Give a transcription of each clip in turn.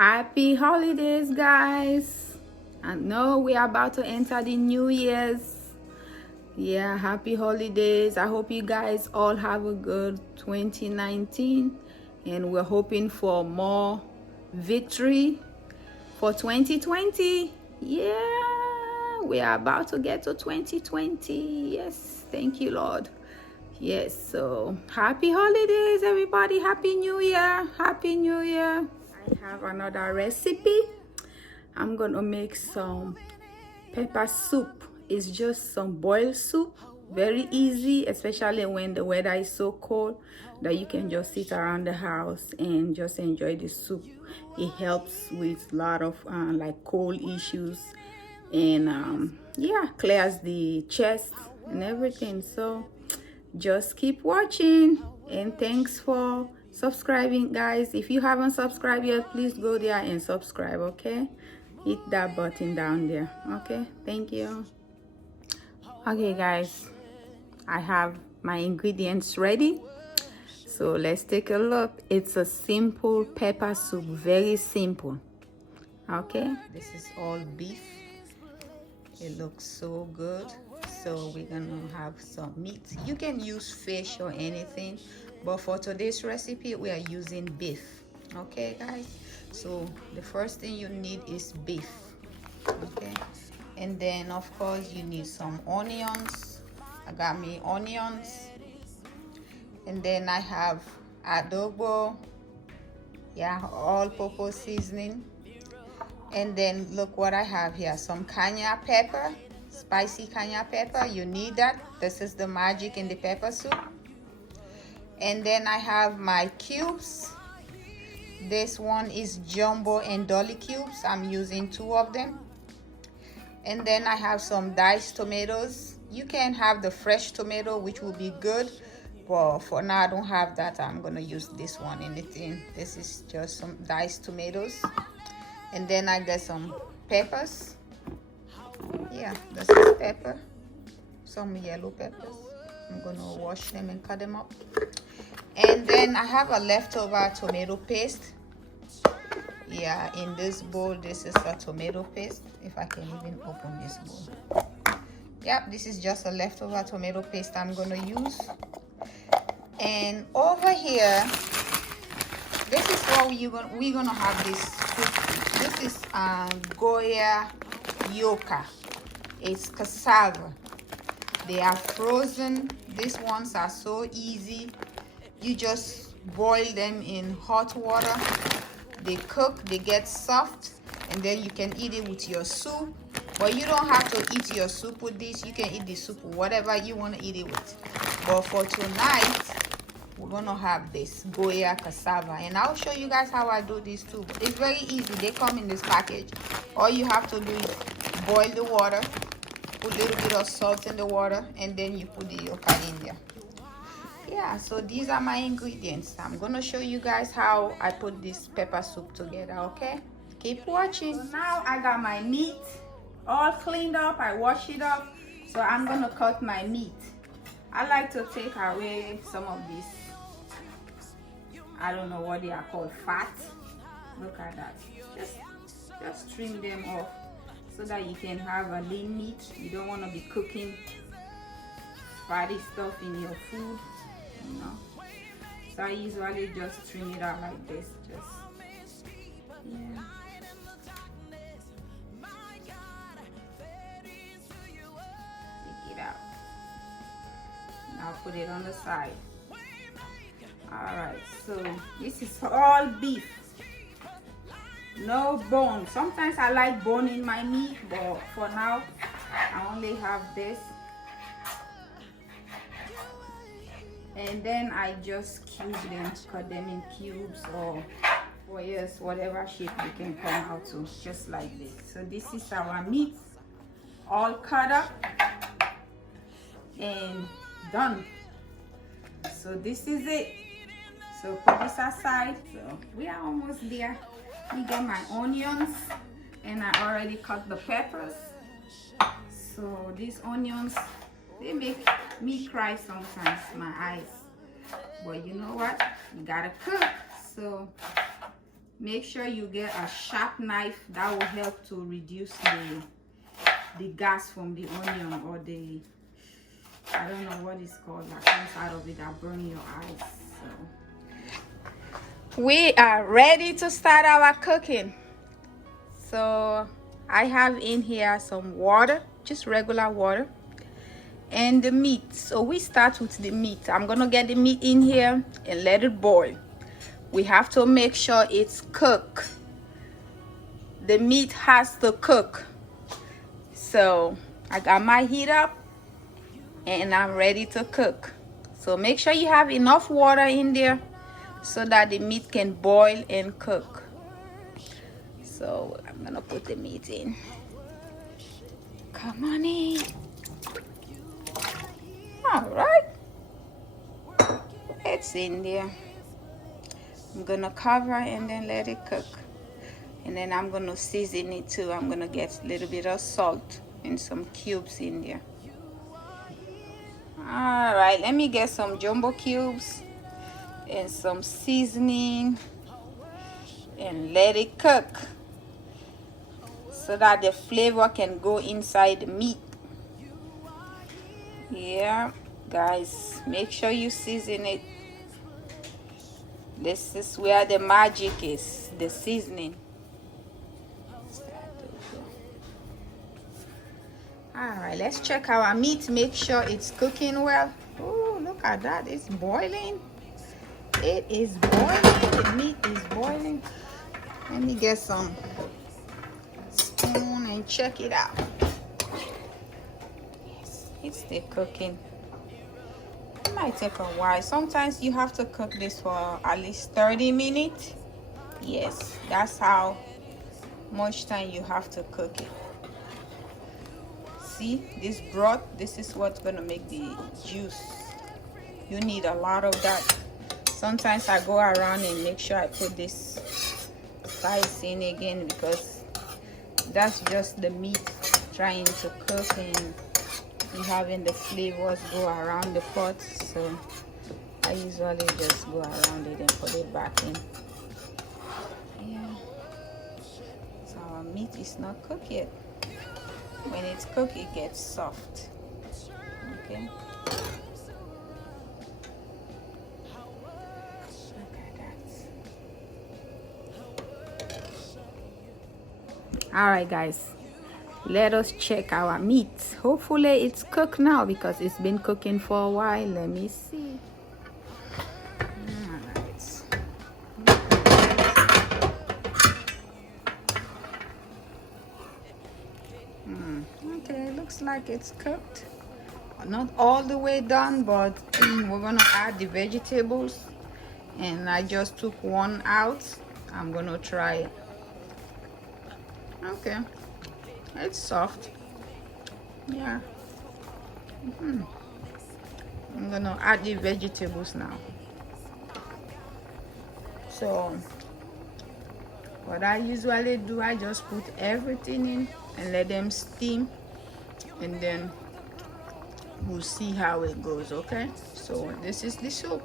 Happy holidays, guys. I know we are about to enter the new year's. Yeah, happy holidays. I hope you guys all have a good 2019, and we're hoping for more victory for 2020. Yeah, we are about to get to 2020. Yes, thank you, Lord. Yes, so happy holidays, everybody. Happy New Year. Happy New Year. I have another recipe. I'm gonna make some pepper soup. It's just some boiled soup, very easy, especially when the weather is so cold that you can just sit around the house and just enjoy the soup. It helps with a lot of like cold issues, and yeah, clears the chest and everything. So just keep watching, and thanks for subscribing, guys. If you haven't subscribed yet, please go there and subscribe. Okay, hit that button down there. Okay, thank you. Okay, guys, I have my ingredients ready, so let's take a look. It's a simple pepper soup, very simple. Okay, this is all beef. It looks so good. So we're gonna have some meat. You can use fish or anything, but for today's recipe we are using beef. Okay, guys, so the first thing you need is beef. Okay, and then of course you need some onions. I got me onions, and then I have adobo, yeah, all-purpose seasoning. And then look what I have here, some cayenne pepper, spicy cayenne pepper. You need that. This is the magic in the pepper soup. And then I have my cubes. This one is jumbo and dolly cubes. I'm using 2 of them. And then I have some diced tomatoes. You can have the fresh tomato, which will be good, but for now I don't have that. I'm gonna use this one in the tin. This is just some diced tomatoes. And then I got some peppers. Yeah, this is pepper. Some yellow peppers. I'm gonna wash them and cut them up. And then I have a leftover tomato paste. Yeah, in this bowl, this is a tomato paste. If I can even open this bowl. Yep, this is just a leftover tomato paste I'm gonna use. And over here, this is what we're gonna have this soup. This is Goya yuca. It's cassava. They are frozen. These ones are so easy. You just boil them in hot water. They cook, they get soft, and then you can eat it with your soup. But you don't have to eat your soup with this. You can eat the soup with whatever you want to eat it with. But for tonight, we're gonna have this Goya cassava, and I'll show you guys how I do this too. It's very easy. They come in this package. All you have to do is boil the water, put a little bit of salt in the water, and then you put the yuca in there. Yeah, so these are my ingredients. I'm gonna show you guys how I put this pepper soup together. Okay, keep watching. So now I got my meat all cleaned up. I washed it up, so I'm gonna cut my meat. I like to take away some of this, I don't know what they are called, fat. Look at that. Just trim them off so that you can have a lean meat. You don't want to be cooking fatty stuff in your food, you know. So I usually just trim it out like this. Just, yeah. Take it out. Now put it on the side. Alright, so this is all beef, no bone. Sometimes I like bone in my meat, but for now I only have this. And then I just cube them, cut them in cubes or squares, whatever shape you can come out to, just like this. So this is our meat, all cut up and done. So this is it. So put this aside. So we are almost there. Let me get my onions, and I already cut the peppers. So these onions, they make me cry sometimes, my eyes. But you know what? You gotta cook. So make sure you get a sharp knife. That will help to reduce the gas from the onion, or the, I don't know what it's called, that comes out of it that burn your eyes. So we are ready to start our cooking. So I have in here some water, just regular water, and the meat. So we start with the meat. I'm gonna get the meat in here and let it boil. We have to make sure it's cooked. The meat has to cook. So I got my heat up and I'm ready to cook. So make sure you have enough water in there so that the meat can boil and cook. So I'm gonna put the meat in. Come on in. All right, it's in there. I'm gonna cover and then let it cook, and then I'm gonna season it too. I'm gonna get a little bit of salt and some cubes in there. All right, let me get some jumbo cubes and some seasoning and let it cook so that the flavor can go inside the meat. Yeah, guys, make sure you season it. This is where the magic is, the seasoning. All right, let's check our meat, make sure it's cooking well. Oh, look at that, it's boiling. It is boiling, the meat is boiling. Let me get some spoon and check it out. Yes, it's still cooking. It might take a while. Sometimes you have to cook this for at least 30 minutes. Yes, that's how much time you have to cook it. See, this broth, this is what's gonna make the juice. You need a lot of that. Sometimes I go around and make sure I put this spice in again, because that's just the meat trying to cook and you having the flavors go around the pot. So I usually just go around it and put it back in. Yeah, so our meat is not cooked yet. When it's cooked, it gets soft. Okay, look at that. All right, guys, let us check our meat. Hopefully it's cooked now, because it's been cooking for a while. Let me see. Okay, looks like it's cooked. Not all the way done, but we're gonna add the vegetables, and I just took one out. I'm gonna try it. Okay, it's soft. Yeah. I'm gonna add the vegetables now. So what I usually do, I just put everything in and let them steam, and then we'll see how it goes. Okay, so this is the soup,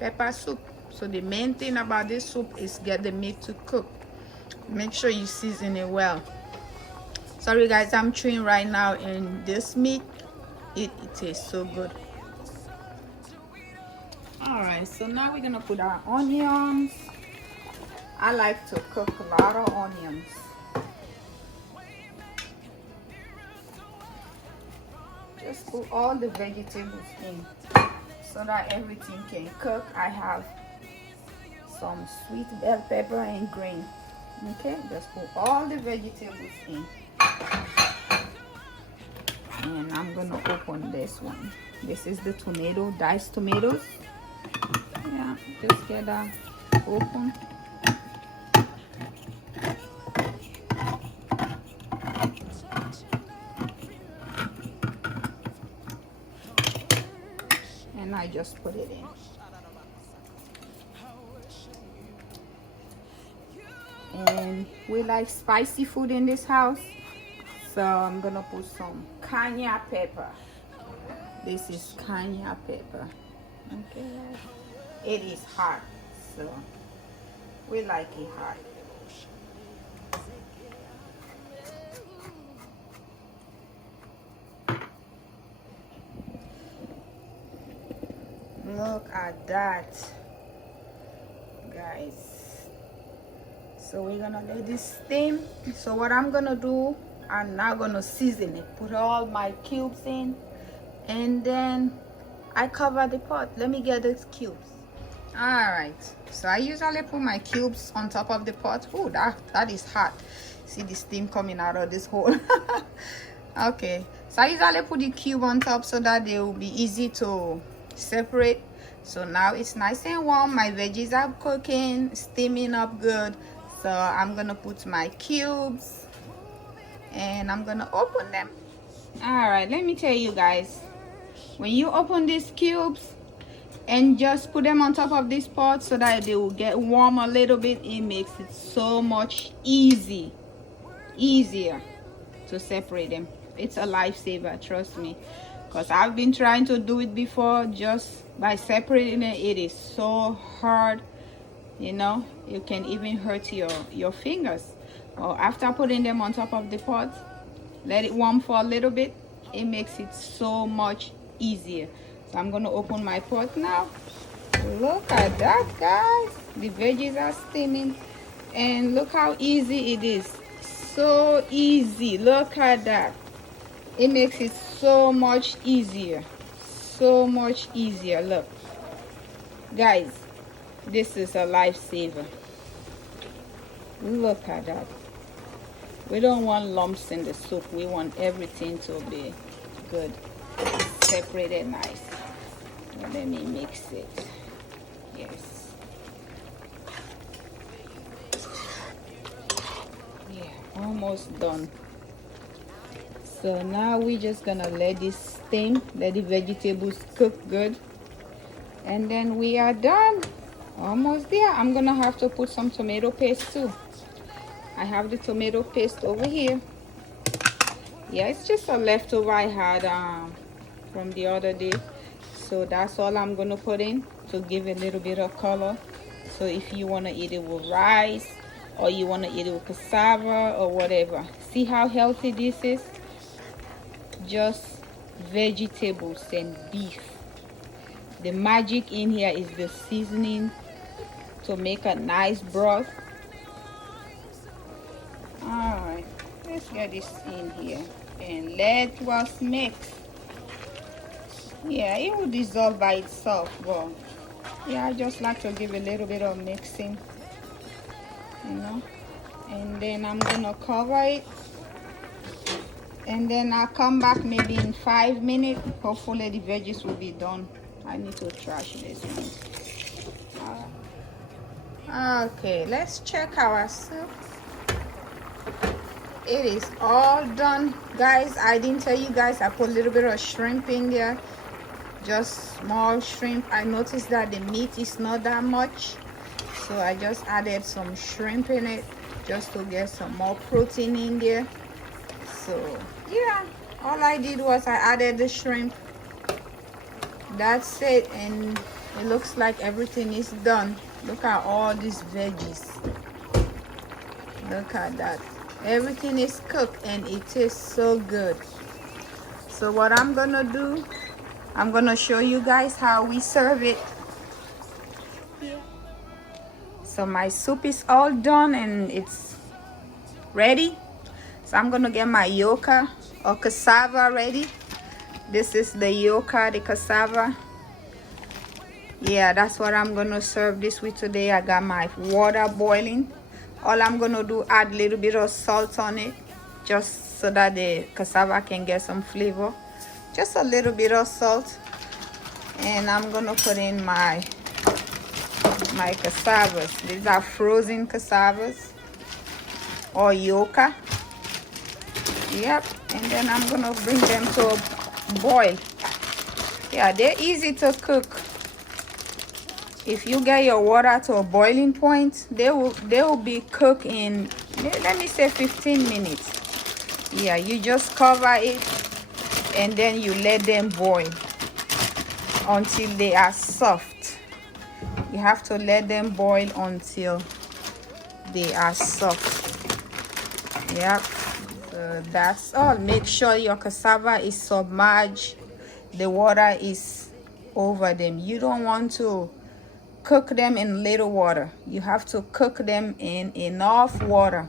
pepper soup. So the main thing about this soup is get the meat to cook. Make sure you season it well. Sorry guys, I'm chewing right now, and this meat, it tastes so good. All right, so now we're gonna put our onions. I like to cook a lot of onions. Just put all the vegetables in so that everything can cook. I have some sweet bell pepper and green. Okay, just put all the vegetables in. And I'm gonna open this one. This is the tomato, diced tomatoes. Yeah, just get that open. And I just put it in. And we like spicy food in this house, so I'm gonna put some cayenne pepper. This is cayenne pepper. Okay, it is hot, so We like it hot. Look at that, guys. So we're gonna let this steam. So what I'm gonna do, I'm now gonna season it, put all my cubes in, and then I cover the pot. Let me get these cubes. All right, so I usually put my cubes on top of the pot. Oh, that is hot. See the steam coming out of this hole. Okay, so I usually put the cube on top so that they will be easy to separate. So now it's nice and warm. My veggies are cooking, steaming up good. So I'm gonna put my cubes and I'm gonna open them. All right, let me tell you guys, when you open these cubes and just put them on top of this pot so that they will get warm a little bit, it makes it so much easier to separate them. It's a lifesaver, trust me, because I've been trying to do it before. Just by separating it, it is so hard, you know. It can even hurt your fingers. Well, after putting them on top of the pot, let it warm for a little bit, it makes it so much easier. So I'm gonna open my pot now. Look at that, guys. The veggies are steaming and look how easy it is. So easy. Look at that. It makes it so much easier, so much easier. Look, guys, this is a lifesaver. Look at that. We don't want lumps in the soup. We want everything to be good, separated nice. Let me mix it. Yes. Yeah, almost done. So now we're just gonna let this steam, let the vegetables cook good, and then we are done. Almost there. I'm gonna have to put some tomato paste too. I have the tomato paste over here. Yeah, it's just a leftover I had from the other day. So that's all I'm gonna put in to give a little bit of color. So if you wanna eat it with rice or you wanna eat it with cassava or whatever. See how healthy this is? Just vegetables and beef. The magic in here is the seasoning to make a nice broth. All right, let's get this in here and let us mix. Yeah, it will dissolve by itself, but yeah, I just like to give a little bit of mixing, you know. And then I'm gonna cover it, and then I'll come back maybe in 5 minutes. Hopefully the veggies will be done. I need to trash this one. Okay, let's check our soup. It is all done, guys. I didn't tell you guys, I put a little bit of shrimp in there, just small shrimp. I noticed that the meat is not that much, so I just added some shrimp in it just to get some more protein in there. So yeah, all I did was I added the shrimp. That's it, and it looks like everything is done. Look at all these veggies. Look at that. Everything is cooked and it tastes so good. So what I'm gonna do, I'm gonna show you guys how we serve it. So my soup is all done and it's ready. So I'm gonna get my yuca or cassava ready. This is the yuca, the cassava. Yeah, that's what I'm gonna serve this with today. I got my water boiling. All I'm gonna do, add a little bit of salt on it, just so that the cassava can get some flavor. Just a little bit of salt. And I'm gonna put in my cassavas. These are frozen cassavas or yuca. Yep, and then I'm gonna bring them to a boil. Yeah, they're easy to cook. If you get your water to a boiling point, they will be cooked in, let me say, 15 minutes. Yeah, you just cover it and then you let them boil until they are soft. You have to let them boil until they are soft. Yep. So that's all. Make sure your cassava is submerged, the water is over them. You don't want to cook them in little water. You have to cook them in enough water.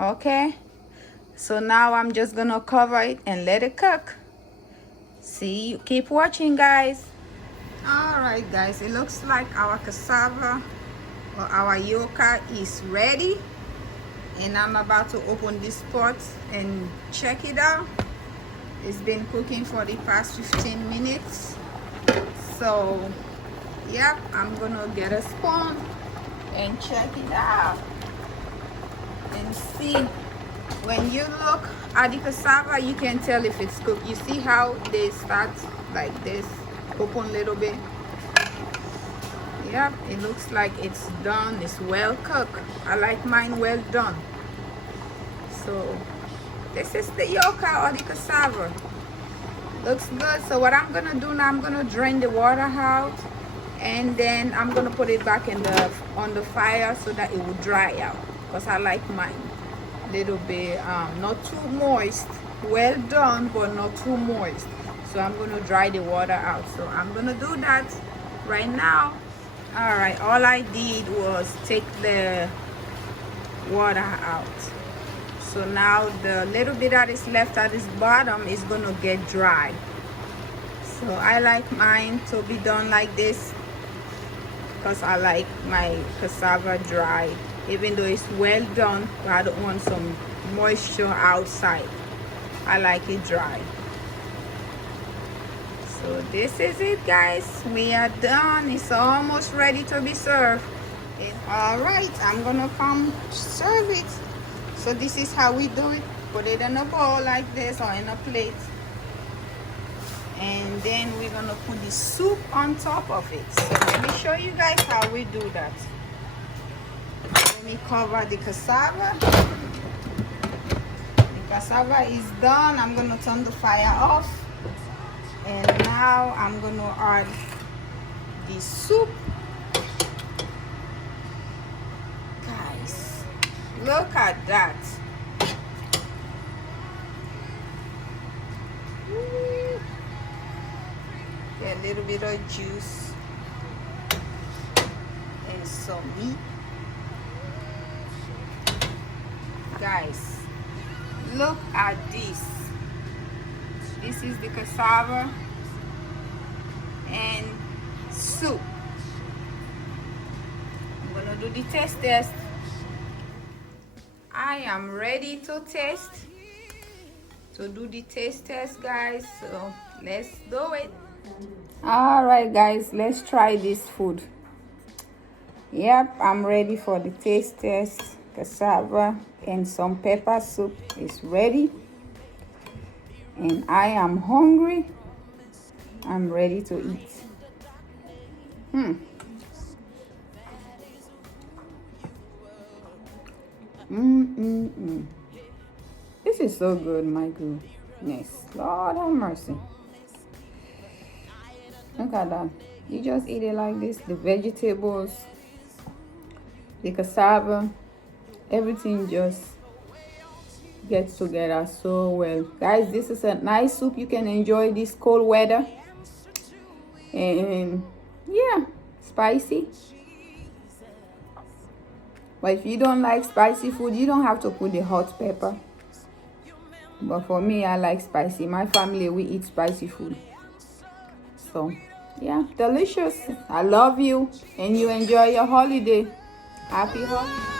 Okay, so now I'm just gonna cover it and let it cook. See you, keep watching, guys. All right, guys, it looks like our cassava or our yuca is ready, and I'm about to open this pot and check it out. It's been cooking for the past 15 minutes. So yep, I'm gonna get a spoon and check it out and see. When you look at the cassava, you can tell if it's cooked. You see how they start like this, open a little bit. Yep, it looks like it's done. It's well cooked. I like mine well done. So this is the yuca or the cassava. Looks good. So what I'm gonna do now, I'm gonna drain the water out, and then I'm gonna put it back in on the fire so that it will dry out, because I like mine a little bit not too moist, well done, but not too moist. So I'm gonna dry the water out. So I'm gonna do that right now. All right, all I did was take the water out. So now the little bit that is left at this bottom is gonna get dry. So I like mine to be done like this, because I like my cassava dry, even though it's well done, but I don't want some moisture outside. I like it dry. So this is it, guys. We are done. It's almost ready to be served. All right, I'm gonna come serve it. So this is how we do it. Put it in a bowl like this or in a plate, and then we're gonna put the soup on top of it. So let me show you guys how we do that. Let me cover the cassava. The cassava is done. I'm gonna turn the fire off, and now I'm gonna add the soup. Guys, look at that. Get a little bit of juice and some meat. Guys, look at this. This is the cassava and soup. I'm gonna do the taste test. I am ready to do the taste test, guys. So let's do it. All right, guys, let's try this food. Yep, I'm ready for the taste test. Cassava and some pepper soup is ready, and I am hungry. I'm ready to eat. This is so good, my goodness. Lord have mercy. Look at that. You just eat it like this. The vegetables, the cassava, everything just gets together so well. Guys, this is a nice soup. You can enjoy this cold weather. And yeah, spicy. But if you don't like spicy food, you don't have to put the hot pepper. But for me, I like spicy. My family, we eat spicy food. So yeah, delicious. I love you, and you enjoy your holiday. Happy holiday.